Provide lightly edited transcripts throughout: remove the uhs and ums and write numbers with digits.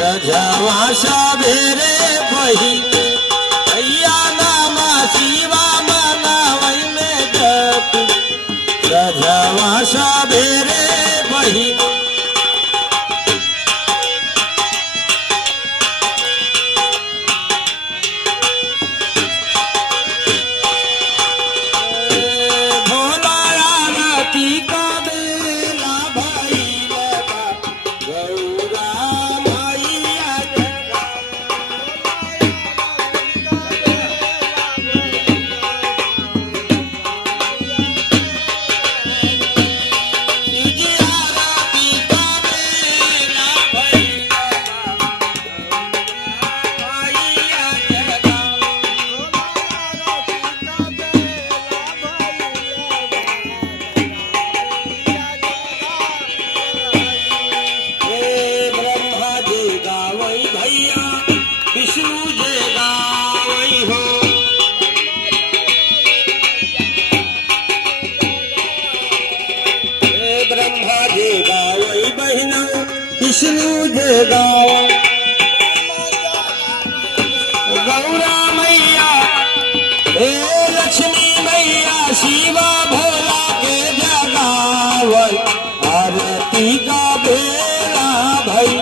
रजवा सबेरे बही भैया नामा शिवा मनावई में जप रजवा सबेरे बही विष्णु जे गाव गौरा मैया हे लक्ष्मी मैया शिवा भोला के जगावल आरती का बेला भई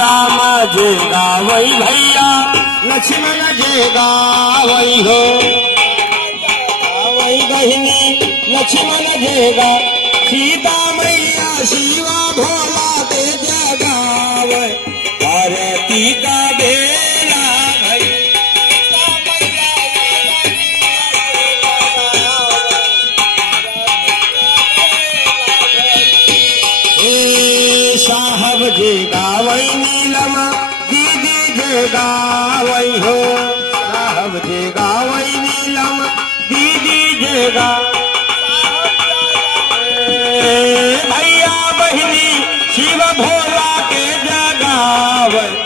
राम जे गावई भैया लक्ष्मण जे गावई हो गावई बहिनी लक्ष्मण जे गा सीता मैया शिवा भोला ते जगावै आरती का बेला भई साहब जे गावई नीलम दीदी जे गावई हो साहब जे गावई नीलम दीदी जे गा भैया बहिनी शिव भोला के जगावई